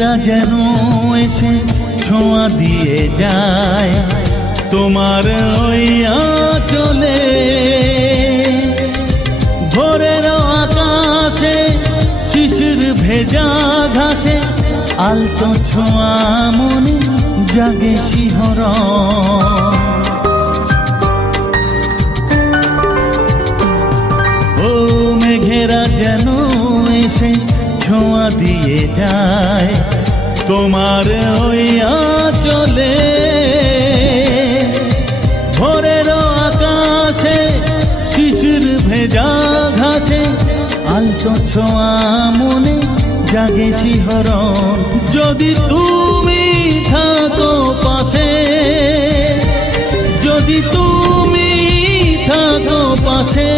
মেঘেরা যেন এসে ছোঁয়া দিয়ে যায় তোমার ওই আঁচলে। ভোরের আকাশে শিশির ভেজা ঘাসে আলতো ছোঁয়া মনে জাগে শিহরণ। ও মেঘেরা যেন এসে ছোঁয়া দিয়ে যায় তোমার ওই আঁচলে। ভোরের আকাশে শিশির ভেজা ঘাসে আলতো ছোঁয়া মনে জাগে শিহরণ। যদি তুমি থাকো পাশে, যদি তুমি থাকো পাশে,